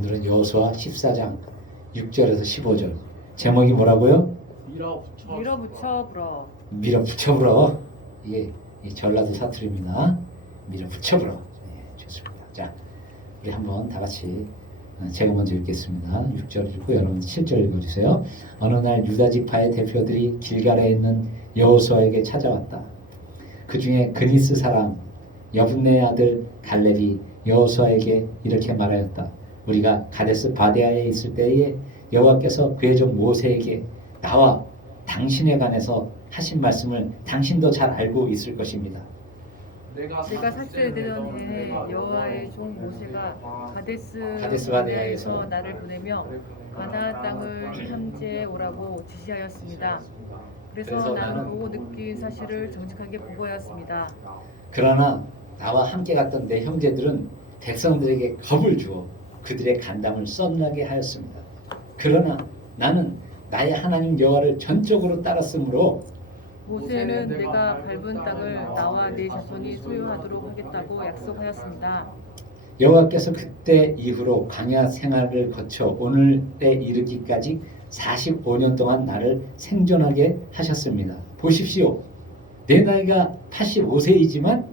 오늘은 여호수아 14장 6절에서 15절. 제목이 뭐라고요? 밀어붙여 불어. 밀어붙여 불어. 이게 이 전라도 사투리입니다. 밀어붙여 불어. 네, 좋습니다. 자, 우리 한번 다 같이 제가 먼저 읽겠습니다. 6절 읽고 여러분 7절 읽어주세요. 어느 날 유다 지파의 대표들이 길갈에 있는 여호수아에게 찾아왔다. 그 중에 그니스 사람 여분네의 아들 갈렙이 여호수아에게 이렇게 말하였다. 우리가 가데스 바데아에 있을 때에 여호와께서 그의 종 모세에게 나와 당신에 관해서 하신 말씀을 당신도 잘 알고 있을 것입니다. 내가 40세 되던 해에 여호와의 종 모세가 가데스 바네아에서 나를 보내며 가나안 땅을 탐지해 오라고 지시하였습니다. 그래서 나는 보고 느낀 사실을 정직하게 보고하였습니다. 그러나 나와 함께 갔던 내 형제들은 백성들에게 겁을 주어 그들의 간담을 썸나게 하였습니다. 그러나 나는 나의 하나님 여호와를 전적으로 따랐으므로 모세는 내가 밟은 땅을 나와 내 자손이 소유하도록 하겠다고 약속하였습니다. 여호와께서 그때 이후로 광야 생활을 거쳐 오늘에 이르기까지 45년 동안 나를 생존하게 하셨습니다. 보십시오. 내 나이가 85세이지만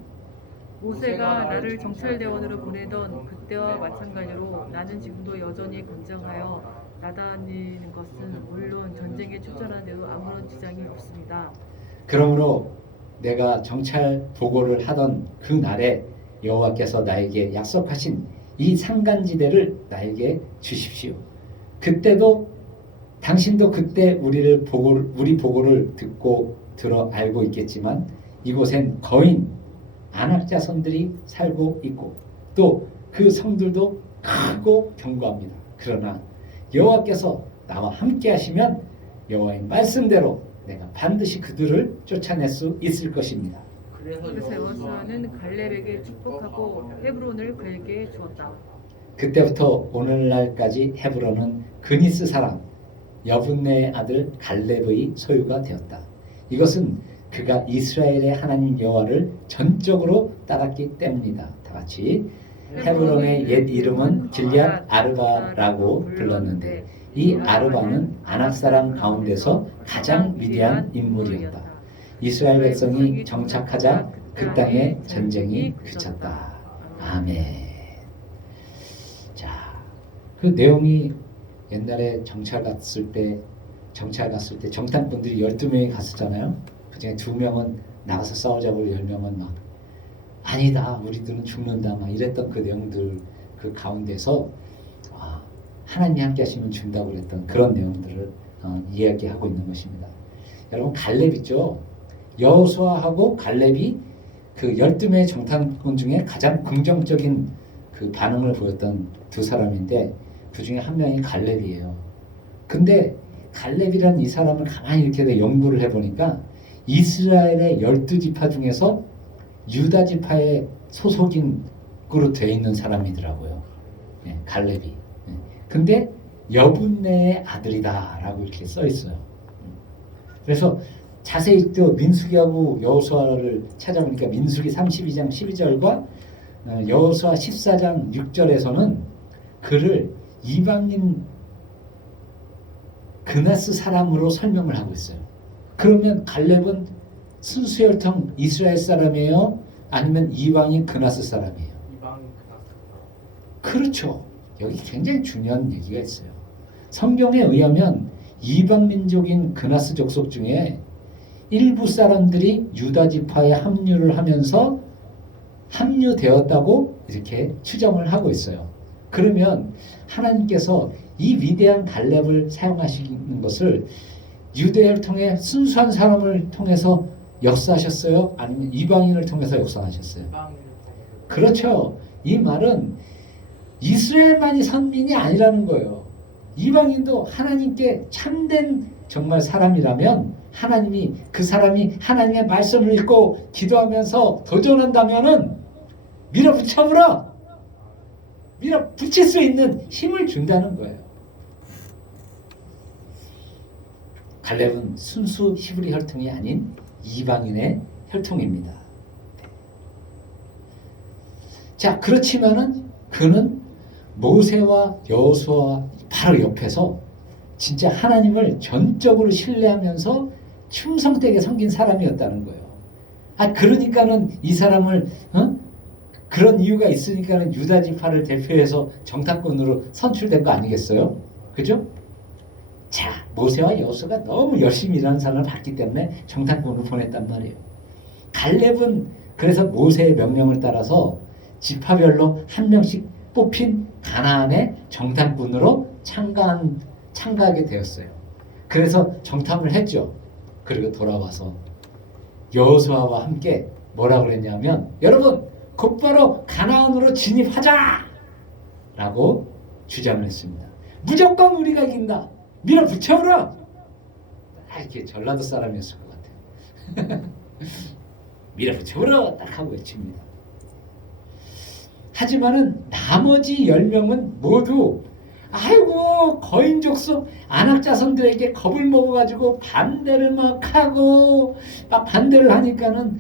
모세가 나를 정찰대원으로 보내던 그때와 마찬가지로 나는 지금도 여전히 건장하여 나다니는 것은 물론 전쟁에 출전하는데도 아무런 지장이 없습니다. 그러므로 내가 정찰 보고를 하던 그 날에 여호와께서 나에게 약속하신 이 산간지대를 나에게 주십시오. 그때도 당신도 그때 우리 보고를 듣고 들어 알고 있겠지만 이곳엔 거인 안악 자손들이 살고 있고 또 그 성들도 크고 견고합니다. 그러나 여호와께서 나와 함께 하시면 여호와의 말씀대로 내가 반드시 그들을 쫓아낼 수 있을 것입니다. 그래서 여호수아는 갈렙에게 축복하고 헤브론을 그에게 주었다. 그때부터 오늘날까지 헤브론은 그니스 사람 여분네의 아들 갈렙의 소유가 되었다. 이것은 그가 이스라엘의 하나님 여호와를 전적으로 따랐기 때문이다. 다 같이 헤브론의 옛 이름은 길앗 아르바라고 불렀는데 이 아르바는 아낙 사람 가운데서 가장 위대한 인물이었다. 이스라엘 백성이 정착하자 그 땅에 전쟁이 그쳤다. 아멘. 자, 그 내용이 옛날에 정찰 갔을 때 정탐꾼들이 12명이 갔었잖아요. 그중에 2명은 나가서 싸우자고 10명은 막 아니다 우리들은 죽는다 막 이랬던 그 내용들 그 가운데서 하나님이 함께 하시면 준다고 그랬던 그런 내용들을 이야기하고 있는 것입니다. 여러분 갈렙 있죠. 여호수아하고 갈렙이 그 12명의 정탐꾼 중에 가장 긍정적인 그 반응을 보였던 두 사람인데 그 중에 한 명이 갈렙이에요. 근데 갈렙이라는 이 사람을 가만히 이렇게 연구를 해보니까 이스라엘의 12지파 중에서 유다 지파의 소속인으로 되어 있는 사람이더라고요. 네, 갈렙이. 네. 근데 여분네의 아들이다라고 이렇게 써 있어요. 그래서 자세히 또 민수기하고 여호수아를 찾아보니까 민수기 32장 12절과 여호수아 14장 6절에서는 그를 이방인 그나스 사람으로 설명을 하고 있어요. 그러면 갈렙은 순수 혈통 이스라엘 사람이에요? 아니면 이방인 그나스 사람이에요? 이방인 그나스. 그렇죠. 여기 굉장히 중요한 얘기가 있어요. 성경에 의하면 이방 민족인 그나스 족속 중에 일부 사람들이 유다 지파에 합류를 하면서 합류되었다고 이렇게 추정을 하고 있어요. 그러면 하나님께서 이 위대한 갈렙을 사용하시는 것을 유대를 통해 순수한 사람을 통해서 역사하셨어요? 아니면 이방인을 통해서 역사하셨어요? 그렇죠. 이 말은 이스라엘만이 선민이 아니라는 거예요. 이방인도 하나님께 참된 정말 사람이라면 하나님이 그 사람이 하나님의 말씀을 읽고 기도하면서 도전한다면은 밀어붙여버려. 밀어붙일 수 있는 힘을 준다는 거예요. 갈렙은 순수 히브리 혈통이 아닌 이방인의 혈통입니다. 자, 그렇지만은 그는 모세와 여호수아 바로 옆에서 진짜 하나님을 전적으로 신뢰하면서 충성되게 섬긴 사람이었다는 거예요. 그러니까는 이 사람을 그런 이유가 있으니까는 유다 지파를 대표해서 정탐꾼으로 선출된 거 아니겠어요? 그죠? 자, 모세와 여호수아가 너무 열심히 일하는 사람을 봤기 때문에 정탐꾼으로 보냈단 말이에요. 갈렙은 그래서 모세의 명령을 따라서 지파별로 한 명씩 뽑힌 가나안의 정탐꾼으로 참가하게 되었어요. 그래서 정탐을 했죠. 그리고 돌아와서 여호수아와 함께 뭐라고 그랬냐면, 여러분 곧바로 가나안으로 진입하자! 라고 주장을 했습니다. 무조건 우리가 이긴다. 밀어붙여버려! 이렇게 전라도 사람이었을 것 같아요. 밀어붙여버려! 딱 하고 외칩니다. 하지만은 나머지 10명은 모두 아이고 거인족속 안악자손들에게 겁을 먹어가지고 반대를 막 하고 막 반대를 하니까는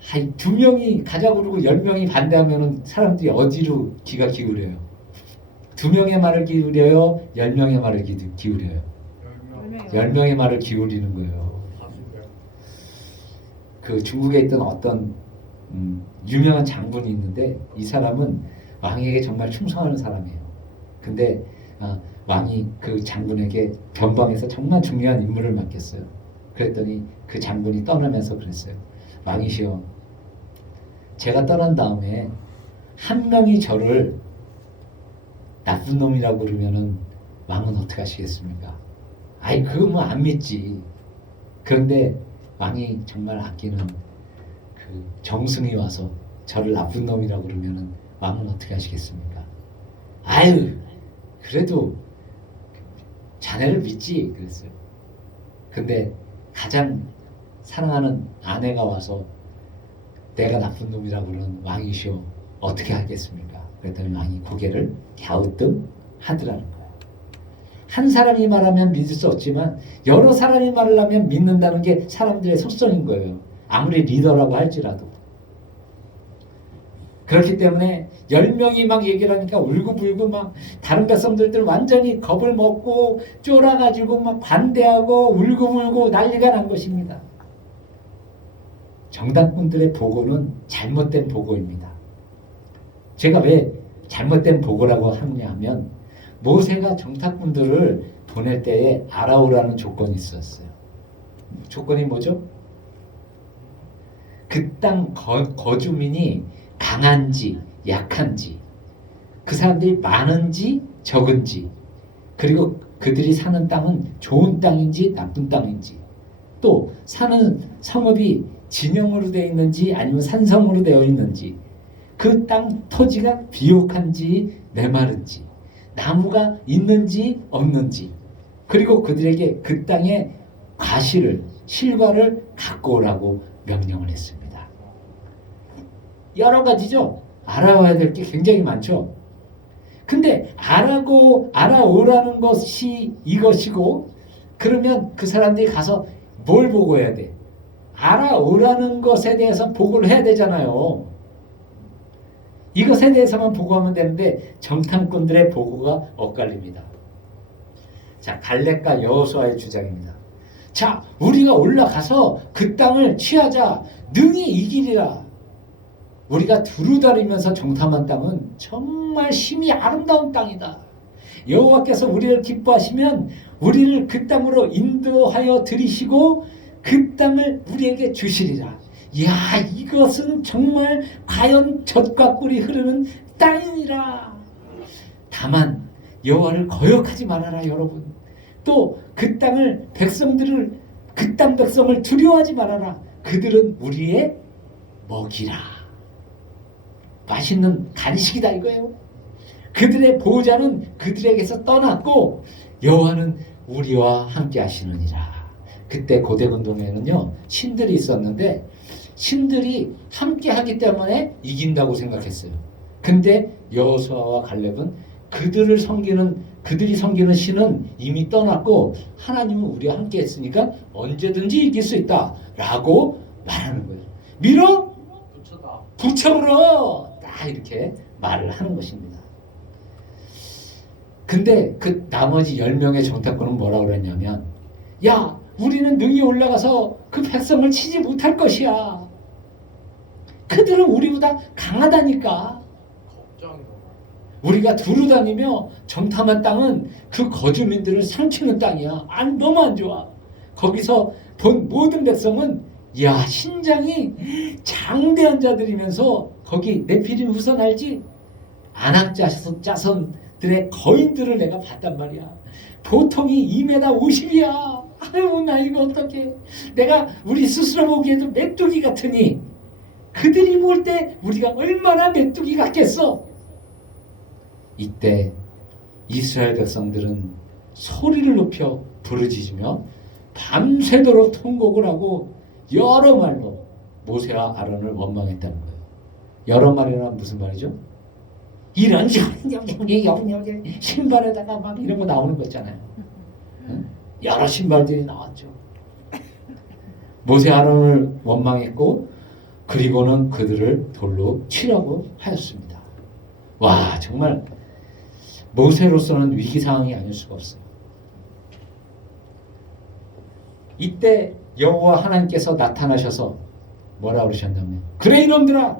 2명이 가자 그러고 10명이 반대하면은 사람들이 어디로 귀가 기울여요? 2명의 말을 기울여요? 10명의 말을 기울여요? 10명의 말을 기울이는 거예요. 그 중국에 있던 어떤 유명한 장군이 있는데 이 사람은 왕에게 정말 충성하는 사람이에요. 근데 왕이 그 장군에게 변방에서 정말 중요한 임무를 맡겼어요. 그랬더니 그 장군이 떠나면서 그랬어요. 왕이시여, 제가 떠난 다음에 한 명이 저를 나쁜 놈이라고 그러면은 왕은 어떻게 하시겠습니까? 그거 뭐 안 믿지. 그런데 왕이 정말 아끼는 그 정승이 와서 저를 나쁜 놈이라고 그러면은 왕은 어떻게 하시겠습니까? 그래도 자네를 믿지 그랬어요. 근데 가장 사랑하는 아내가 와서 내가 나쁜 놈이라고 그러는 왕이시오, 어떻게 하겠습니까? 그랬더니 왕이 고개를 갸우뚱 하더라는 거예요. 한 사람이 말하면 믿을 수 없지만 여러 사람이 말을 하면 믿는다는 게 사람들의 속성인 거예요. 아무리 리더라고 할지라도. 그렇기 때문에 10명이 막 얘기를 하니까 울고불고 막 다른 백성들들 완전히 겁을 먹고 쫄아가지고 막 반대하고 울고불고 난리가 난 것입니다. 정탐꾼들의 보고는 잘못된 보고입니다. 제가 왜 잘못된 보고라고 하느냐 하면 모세가 정탐꾼들을 보낼 때에 알아오라는 조건이 있었어요. 조건이 뭐죠? 그 땅 거주민이 강한지 약한지, 그 사람들이 많은지 적은지, 그리고 그들이 사는 땅은 좋은 땅인지 나쁜 땅인지, 또 사는 성읍이 진영으로 되어 있는지 아니면 산성으로 되어 있는지, 그 땅 토지가 비옥한지 메마른지, 나무가 있는지 없는지, 그리고 그들에게 그 땅의 과실을 실과를 갖고 오라고 명령을 했습니다. 여러 가지죠. 알아와야 될 게 굉장히 많죠. 근데 알아오라는 것이 이것이고, 그러면 그 사람들이 가서 뭘 보고해야 돼? 알아오라는 것에 대해서 보고를 해야 되잖아요. 이것에 대해서만 보고하면 되는데 정탐꾼들의 보고가 엇갈립니다. 자, 갈렙과 여호수아의 주장입니다. 자, 우리가 올라가서 그 땅을 취하자. 능히 이기리라. 우리가 두루다니면서 정탐한 땅은 정말 심히 아름다운 땅이다. 여호와께서 우리를 기뻐하시면 우리를 그 땅으로 인도하여 들이시고 그 땅을 우리에게 주시리라. 이야, 이것은 정말 과연 젖과 꿀이 흐르는 땅이니라. 다만 여호와를 거역하지 말아라, 여러분. 또 그 땅을 그 땅 백성을 두려워하지 말아라. 그들은 우리의 먹이라. 맛있는 간식이다 이거예요. 그들의 보호자는 그들에게서 떠났고 여호와는 우리와 함께 하시느니라. 그때 고대근동에는요 신들이 있었는데 신들이 함께 하기 때문에 이긴다고 생각했어요. 근데 여호수아와 갈렙은 그들이 섬기는 신은 이미 떠났고 하나님은 우리와 함께 했으니까 언제든지 이길 수 있다 라고 말하는 거예요. 밀어 붙여버려 딱 이렇게 말을 하는 것입니다. 근데 그 나머지 10명의 정탐꾼은 뭐라고 그랬냐면, 야, 우리는 능히 올라가서 그 백성을 치지 못할 것이야. 그들은 우리보다 강하다니까. 우리가 두루 다니며 정탐한 땅은 그 거주민들을 상치는 땅이야. 너무 안 좋아. 거기서 본 모든 백성은 야, 신장이 장대한 자들이면서 거기 네피림 후손 알지? 아낙 자손들의 거인들을 내가 봤단 말이야. 보통이 2m 50이야. 아유, 나 이거 어떡해. 내가 우리 스스로 보기에도 메뚜기 같으니 그들이 볼 때 우리가 얼마나 메뚜기 같겠어. 이때 이스라엘 백성들은 소리를 높여 부르짖으며 밤새도록 통곡을 하고 여러 말로 모세와 아론을 원망했다는 거예요. 여러 말이란 무슨 말이죠? 이런 신발에다가 막 이런 거 나오는 거 있잖아요. 여러 신발들이 나왔죠. 모세 아론을 원망했고 그리고는 그들을 돌로 치려고 하였습니다. 와, 정말 모세로서는 위기 상황이 아닐 수가 없어요. 이때 여호와 하나님께서 나타나셔서 뭐라 그러셨냐면, 그래 이놈들아,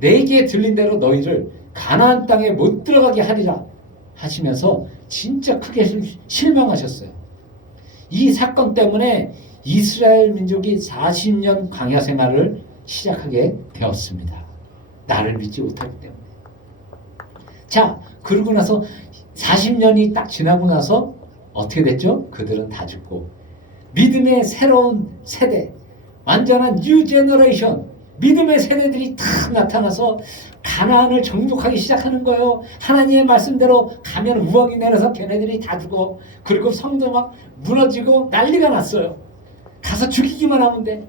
내게 들린 대로 너희를 가나안 땅에 못 들어가게 하리라 하시면서 진짜 크게 실망하셨어요. 이 사건 때문에 이스라엘 민족이 40년 광야 생활을 시작하게 되었습니다. 나를 믿지 못하기 때문에. 자, 그러고 나서 40년이 딱 지나고 나서 어떻게 됐죠? 그들은 다 죽고 믿음의 새로운 세대, 완전한 뉴 제너레이션, 믿음의 세대들이 탁 나타나서 가나안을 정복하기 시작하는 거예요. 하나님의 말씀대로 가면 우박이 내려서 걔네들이 다 죽어. 그리고 성도 막 무너지고 난리가 났어요. 가서 죽이기만 하면 돼.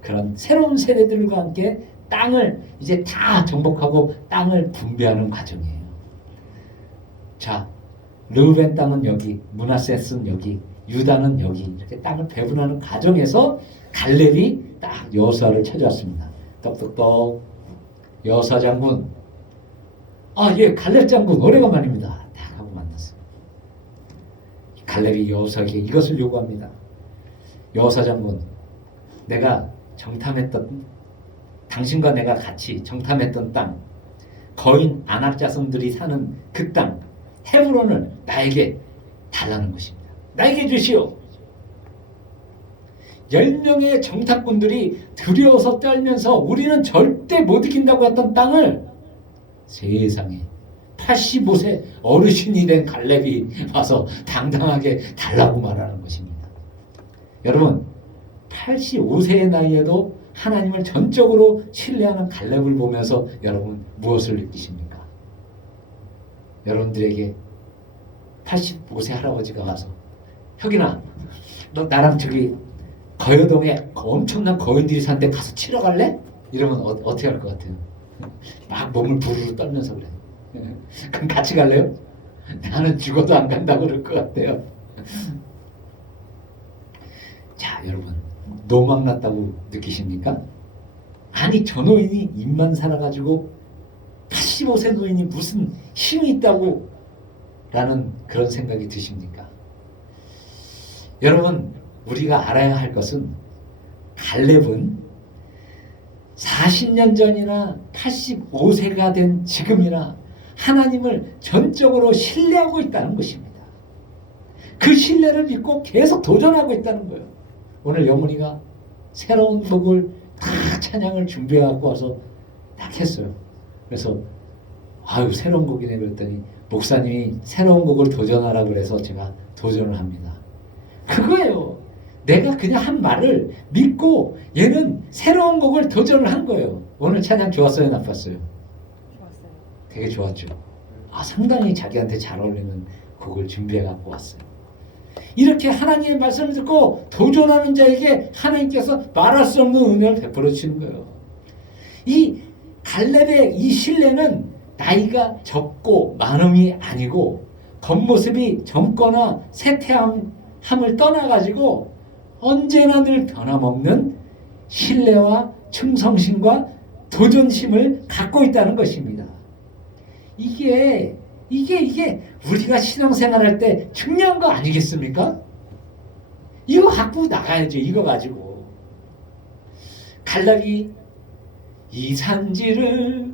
그런 새로운 세대들과 함께 땅을 이제 다 정복하고 땅을 분배하는 과정이에요. 자, 르우벤 땅은 여기, 므낫셋은 여기, 유다는 여기, 이렇게 땅을 배분하는 과정에서 갈렙이 딱 여호수아를 찾아왔습니다. 똑똑똑, 여호수아 장군, 예, 갈렙 장군 오래간만입니다. 딱 하고 만났어요. 갈렙이 여호수아에게 이것을 요구합니다. 여호수아 장군, 내가 정탐했던, 당신과 내가 같이 정탐했던 땅, 거인 아낙 자손들이 사는 그 땅, 헤브론을 나에게 달라는 것입니다. 나에게 주시오. 10명의 정탐꾼들이 두려워서 떨면서 우리는 절대 못 이긴다고 했던 땅을 세상에 85세 어르신이 된 갈렙이 와서 당당하게 달라고 말하는 것입니다. 여러분, 85세의 나이에도 하나님을 전적으로 신뢰하는 갈렙을 보면서 여러분 무엇을 느끼십니까? 여러분들에게 85세 할아버지가 와서, 혁이나 너 나랑 저기 거여동에 엄청난 거인들이 사는데 가서 치러 갈래? 이러면 어떻게 할 것 같아요? 막 몸을 부르르 떨면서 그래. 그럼 같이 갈래요? 나는 죽어도 안 간다고 그럴 것 같아요. 자, 여러분, 노망났다고 느끼십니까? 아니, 저 노인이 입만 살아가지고 85세 노인이 무슨 힘이 있다고 라는 그런 생각이 드십니까? 여러분, 우리가 알아야 할 것은 갈렙은 40년 전이나 85세가 된 지금이나 하나님을 전적으로 신뢰하고 있다는 것입니다. 그 신뢰를 믿고 계속 도전하고 있다는 거예요. 오늘 영훈이가 새로운 곡을 다 찬양을 준비해갖고 와서 딱 했어요. 그래서 새로운 곡이네 그랬더니 목사님이 새로운 곡을 도전하라 그래서 제가 도전을 합니다. 그거예요. 내가 그냥 한 말을 믿고 얘는 새로운 곡을 도전을 한 거예요. 오늘 찬양 좋았어요, 나빴어요? 좋았어요. 되게 좋았죠. 상당히 자기한테 잘 어울리는 곡을 준비해 갖고 왔어요. 이렇게 하나님의 말씀을 듣고 도전하는 자에게 하나님께서 말할 수 없는 은혜를 베풀어 주시는 거예요. 이 갈렙의 이 신뢰는 나이가 적고 많음이 아니고 겉모습이 젊거나 세태함을 떠나가지고 언제나 늘 변함없는 신뢰와 충성심과 도전심을 갖고 있다는 것입니다. 이게 이게 우리가 신앙생활할 때 중요한 거 아니겠습니까? 이거 갖고 나가야죠. 이거 가지고. 갈라디 이 산지를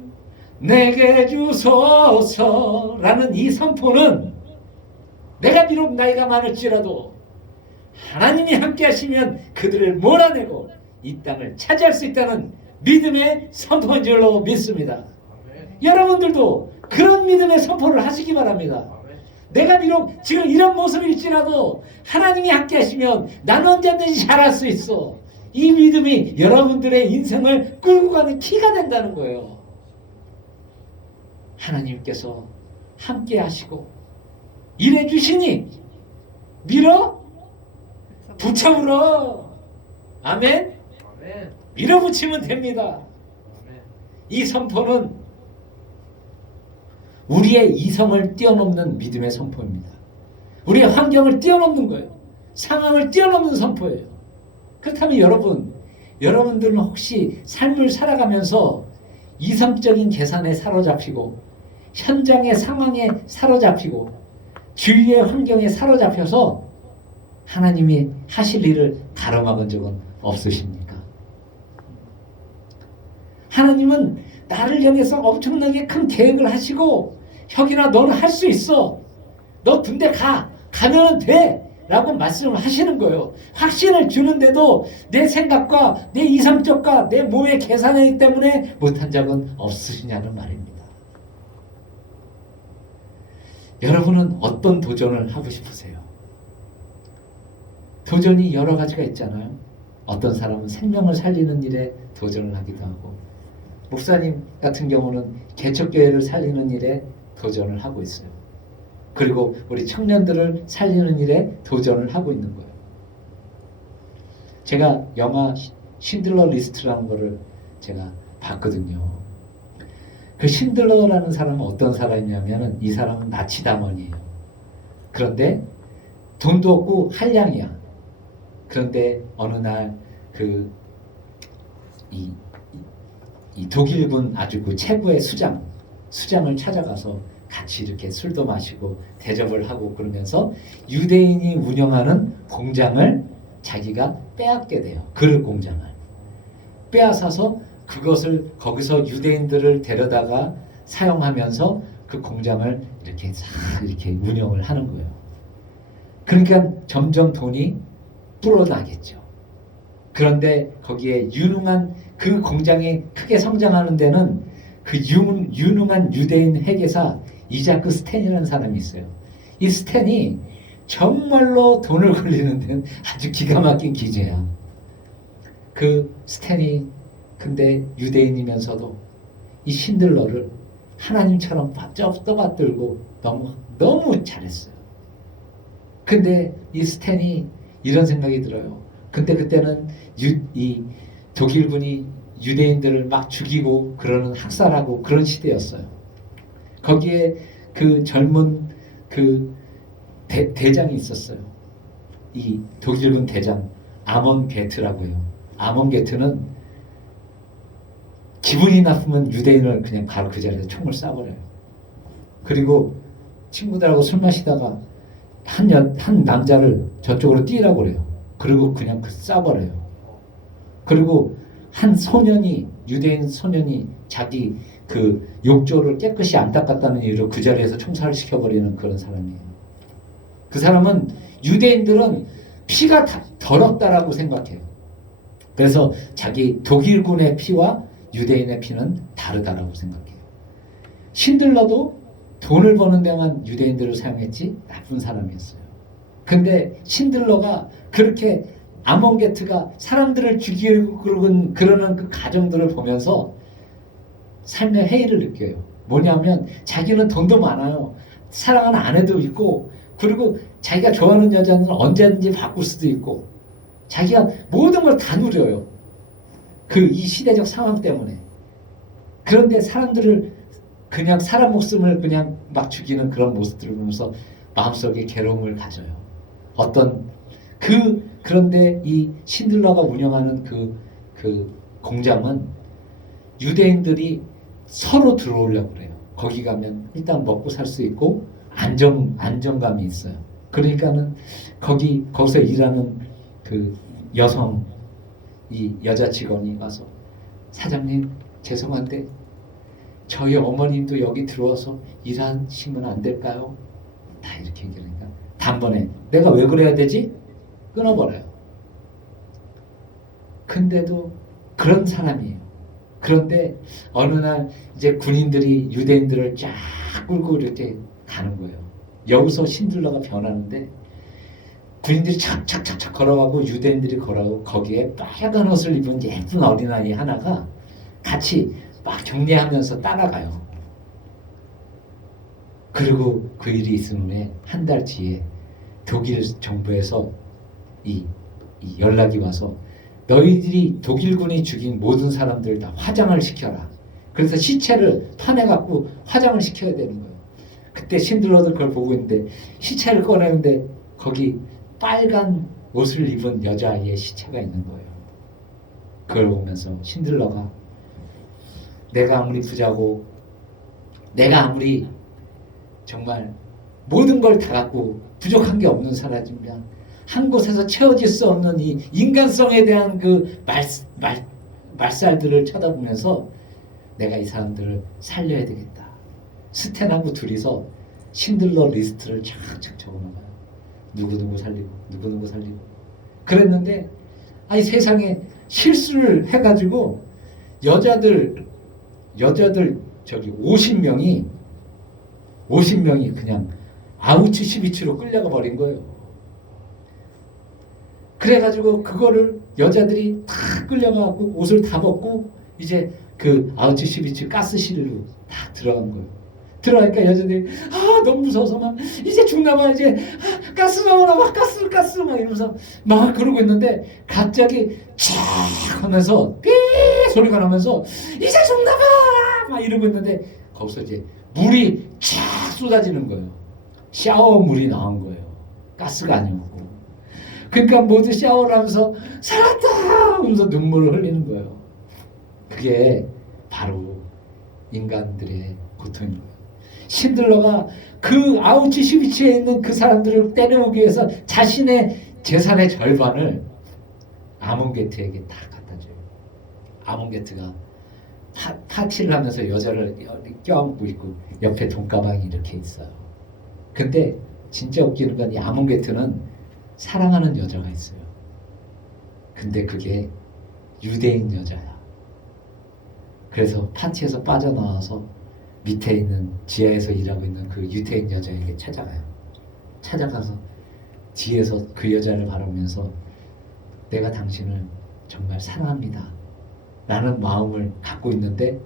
내게 주소서라는 이 선포는 내가 비록 나이가 많을지라도 하나님이 함께 하시면 그들을 몰아내고 이 땅을 차지할 수 있다는 믿음의 선포인 줄로 믿습니다. 여러분들도 그런 믿음의 선포를 하시기 바랍니다. 내가 비록 지금 이런 모습일지라도 하나님이 함께 하시면 나는 언제든지 잘할 수 있어. 이 믿음이 여러분들의 인생을 끌고 가는 키가 된다는 거예요. 하나님께서 함께 하시고 일해 주시니 밀어 붙여물어. 아멘. 밀어붙이면 됩니다. 이 선포는 우리의 이성을 뛰어넘는 믿음의 선포입니다. 우리의 환경을 뛰어넘는 거예요. 상황을 뛰어넘는 선포예요. 그렇다면 여러분들은 혹시 삶을 살아가면서 이성적인 계산에 사로잡히고 현장의 상황에 사로잡히고 주위의 환경에 사로잡혀서 하나님이 하실 일을 가로막은 적은 없으십니까? 하나님은 나를 향해서 엄청나게 큰 계획을 하시고 혁이나 너는 할 수 있어. 너 군대 가면 돼. 라고 말씀을 하시는 거예요. 확신을 주는데도 내 생각과 내 이성적과 내 몸의 계산이기 때문에 못한 적은 없으시냐는 말입니다. 여러분은 어떤 도전을 하고 싶으세요? 도전이 여러 가지가 있잖아요. 어떤 사람은 생명을 살리는 일에 도전을 하기도 하고, 목사님 같은 경우는 개척교회를 살리는 일에 도전을 하고 있어요. 그리고 우리 청년들을 살리는 일에 도전을 하고 있는 거예요. 제가 영화 신들러 리스트라는 거를 제가 봤거든요. 그 신들러라는 사람은 어떤 사람이냐면 이 사람은 나치 당원이에요. 그런데 돈도 없고 한량이야. 그런데 어느 날 이 독일군 아주 그 최고의 수장을 찾아가서 같이 이렇게 술도 마시고 대접을 하고 그러면서 유대인이 운영하는 공장을 자기가 빼앗게 돼요. 그릇 공장을 빼앗아서 그것을 거기서 유대인들을 데려다가 사용하면서 그 공장을 이렇게 운영을 하는 거예요. 그러니까 점점 돈이 불어나겠죠. 그런데 거기에 유능한 그 공장이 크게 성장하는 데는 그 유능한 유대인 회계사 이자크 스탠이라는 사람이 있어요. 이 스탠이 정말로 돈을 굴리는 데는 아주 기가 막힌 기재야. 그 스탠이 근데 유대인이면서도 이 신들러를 하나님처럼 떠받들고 너무 잘했어요. 근데 이 스탠이 이런 생각이 들어요. 근데 그때는 이 독일군이 유대인들을 막 죽이고 그러는 학살하고 그런 시대였어요. 거기에 그 젊은 그 대장이 있었어요. 이 독일군 대장 아몬 게트라고 해요. 아몬 게트는 기분이 나쁘면 유대인을 그냥 바로 그 자리에서 총을 쏴버려요. 그리고 친구들하고 술 마시다가 한 남자를 저쪽으로 뛰라고 그래요. 그리고 그냥 쏴버려요. 그리고 한 유대인 소년이 자기 그 욕조를 깨끗이 안 닦았다는 이유로 그 자리에서 총살을 시켜버리는 그런 사람이에요. 그 사람은 유대인들은 피가 더럽다라고 생각해요. 그래서 자기 독일군의 피와 유대인의 피는 다르다라고 생각해요. 신들러도 돈을 버는 데만 유대인들을 사용했지 나쁜 사람이었어요. 근데 신들러가 그렇게 아몬게트가 사람들을 죽이고 그러는 그 가정들을 보면서 삶의 회의를 느껴요. 뭐냐면 자기는 돈도 많아요. 사랑하는 아내도 있고 그리고 자기가 좋아하는 여자는 언제든지 바꿀 수도 있고 자기가 모든 걸 다 누려요. 이 시대적 상황 때문에. 그런데 사람들을 그냥 사람 목숨을 그냥 막 죽이는 그런 모습들을 보면서 마음속에 괴로움을 가져요. 그런데 이 신들러가 운영하는 그 공장은 유대인들이 서로 들어오려고 그래요. 거기 가면 일단 먹고 살 수 있고 안정감이 있어요. 그러니까는 거기서 일하는 그 여성 이 여자 직원이 와서 사장님 죄송한데 저희 어머님도 여기 들어와서 일하시면 안 될까요? 다 이렇게 얘기하니까 단번에 내가 왜 그래야 되지? 끊어버려요. 근데도 그런 사람이에요. 그런데 어느 날 이제 군인들이 유대인들을 쫙 끌고 이렇게 가는 거예요. 여기서 신들러가 변하는데 군인들이 착착착착 걸어가고 유대인들이 걸어가고 거기에 빨간 옷을 입은 예쁜 어린아이 하나가 같이 막 경례하면서 따라가요. 그리고 그 일이 있은 후에 한 달 뒤에 독일 정부에서 이 연락이 와서 너희들이 독일군이 죽인 모든 사람들 다 화장을 시켜라. 그래서 시체를 파내갖고 화장을 시켜야 되는 거예요. 그때 신들러들 그걸 보고 있는데 시체를 꺼내는데 거기 빨간 옷을 입은 여자아이의 시체가 있는 거예요. 그걸 보면서 신들러가 내가 아무리 부자고 내가 아무리 정말 모든 걸 다 갖고 부족한 게 없는 사람이면 한 곳에서 채워질 수 없는 이 인간성에 대한 그 말살들을 쳐다보면서 내가 이 사람들을 살려야 되겠다. 스탠하고 둘이서 신들러 리스트를 착착 적어놓아요. 누구누구 살리고 누구누구 살리고 그랬는데 아니 세상에 실수를 해가지고 여자들 저기 50명이 그냥 아우슈비츠로 끌려가 버린 거예요. 그래가지고 그거를 여자들이 다 끌려가고 옷을 다 벗고 이제 그 아우슈비츠 가스실로 다 들어간 거예요. 들어가니까 여자들이 너무 무서워서 막 이제 죽나봐 이제 가스 나오나 막 가스 막 이러면서 막 그러고 있는데 갑자기 촥 하면서 삐 소리가 나면서 이제 죽나봐 막 이러고 있는데 거기서 이제 물이 촥 쏟아지는 거예요. 샤워 물이 나온 거예요. 가스가 아니고. 그러니까 모두 샤워를 하면서 살았다 하면서 눈물을 흘리는 거예요. 그게 바로 인간들의 고통인 거예요. 신들러가 그 아우슈비츠에 있는 그 사람들을 때려오기 위해서 자신의 재산의 절반을 아몬게트에게 다 갖다 줘요. 아몬게트가 파티를 하면서 여자를 껴안고 있고 옆에 돈가방이 이렇게 있어요. 근데 진짜 웃기는 건 이 아몬게트는 사랑하는 여자가 있어요. 근데 그게 유대인 여자야. 그래서 파티에서 빠져나와서 밑에 있는 지하에서 일하고 있는 그 유대인 여자에게 찾아가요. 찾아가서 뒤에서 그 여자를 바라보면서 내가 당신을 정말 사랑합니다 라는 마음을 갖고 있는데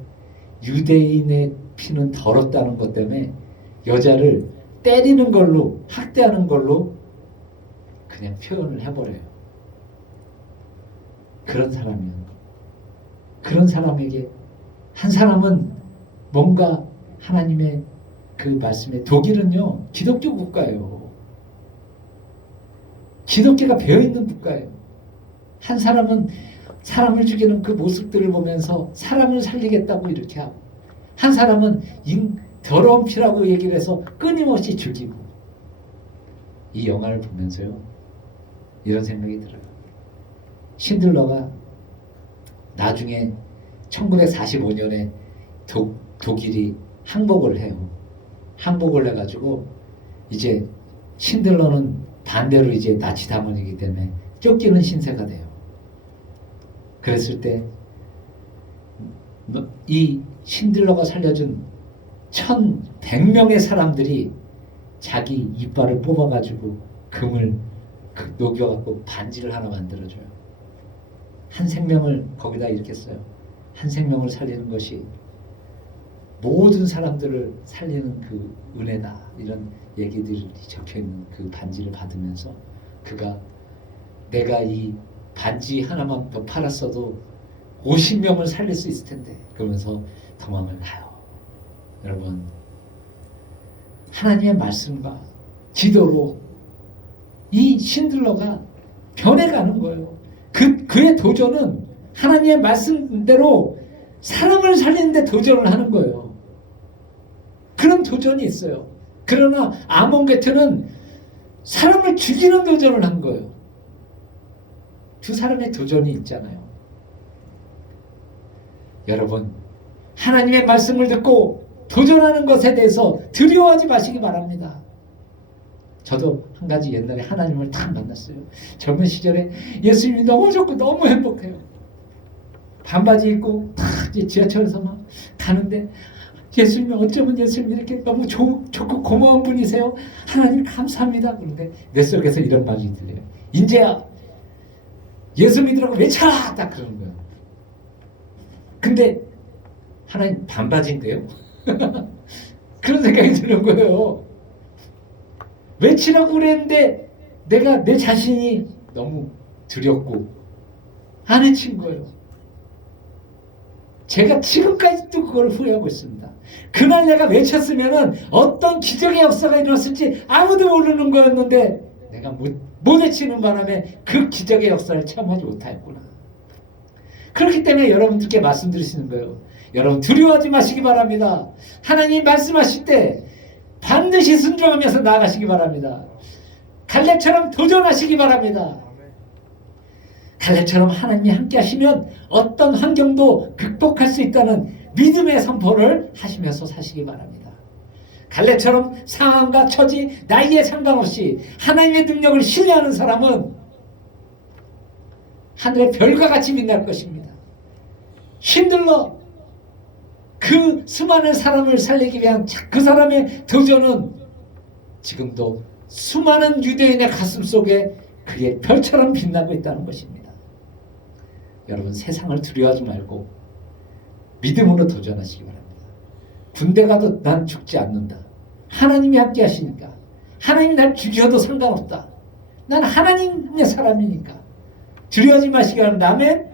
유대인의 피는 더럽다는 것 때문에 여자를 때리는 걸로 학대하는 걸로 그냥 표현을 해버려요. 그런 사람이에요. 그런 사람에게 한 사람은 뭔가 하나님의 그 말씀에 독일은요 기독교 국가예요. 기독교가 배어있는 국가예요. 한 사람은 사람을 죽이는 그 모습들을 보면서 사람을 살리겠다고 이렇게 하고 한 사람은 더러운 피라고 얘기를 해서 끊임없이 죽이고 이 영화를 보면서요 이런 생각이 들어요. 신들러가 나중에 1945년에 독일이 항복을 해요. 항복을 해가지고 이제 신들러는 반대로 이제 나치 당원이기 때문에 쫓기는 신세가 돼요. 그랬을 때 이 신들러가 살려준 1,100명의 사람들이 자기 이빨을 뽑아가지고 금을 녹여갖고 반지를 하나 만들어줘요. 한 생명을 거기다 이렇게 써요. 한 생명을 살리는 것이 모든 사람들을 살리는 그 은혜다. 이런 얘기들이 적혀있는 그 반지를 받으면서 그가 내가 이 반지 하나만 더 팔았어도 50명을 살릴 수 있을 텐데 그러면서 도망을 가요. 여러분 하나님의 말씀과 기도로 이 신들러가 변해가는 거예요. 그의 도전은 하나님의 말씀대로 사람을 살리는데 도전을 하는 거예요. 그런 도전이 있어요. 그러나 아몬게트는 사람을 죽이는 도전을 한 거예요. 두 사람의 도전이 있잖아요. 여러분, 하나님의 말씀을 듣고 도전하는 것에 대해서 두려워하지 마시기 바랍니다. 저도 한 가지 옛날에 하나님을 딱 만났어요. 젊은 시절에 예수님이 너무 좋고 너무 행복해요. 반바지 입고 딱 이제 지하철에서 막 가는데 예수님이 어쩌면 예수님이 이렇게 너무 좋고 고마운 분이세요. 하나님 감사합니다. 그런데 내 속에서 이런 말이 들려요. 인재야, 예수 믿으라고 외쳐라! 딱 그러는 거예요. 근데 하나님 반바지인데요? 그런 생각이 드는 거예요. 외치라고 그랬는데 내가 내 자신이 너무 두렵고 안 외친 거예요. 제가 지금까지도 그걸 후회하고 있습니다. 그날 내가 외쳤으면 어떤 기적의 역사가 일어났을지 아무도 모르는 거였는데 내가 못 외치는 바람에 그 기적의 역사를 체험하지 못하였구나. 그렇기 때문에 여러분들께 말씀드리시는 거예요. 여러분 두려워하지 마시기 바랍니다. 하나님 말씀하실 때 반드시 순종하면서 나아가시기 바랍니다. 갈렙처럼 도전하시기 바랍니다. 갈렙처럼 하나님이 함께 하시면 어떤 환경도 극복할 수 있다는 믿음의 선포를 하시면서 사시기 바랍니다. 갈렙처럼 상황과 처지, 나이에 상관없이 하나님의 능력을 신뢰하는 사람은 하늘의 별과 같이 빛날 것입니다. 힘들러 그 수많은 사람을 살리기 위한 그 사람의 도전은 지금도 수많은 유대인의 가슴 속에 그의 별처럼 빛나고 있다는 것입니다. 여러분 세상을 두려워하지 말고 믿음으로 도전하시기 바랍니다. 군대 가도 난 죽지 않는다. 하나님이 함께 하시니까. 하나님이 날 죽여도 상관없다. 난 하나님의 사람이니까. 두려워하지 마시기 바랍니다. 아멘.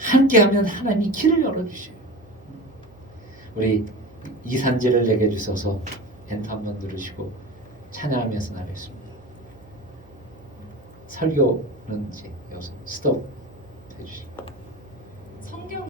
함께하면 하나님이 길을 열어주셔요. 우리 이산지를 내게 주셔서 엔터 한번 누르시고 찬양하면서 나누겠습니다. 설교는 이제 여기서 스톱 해주시고.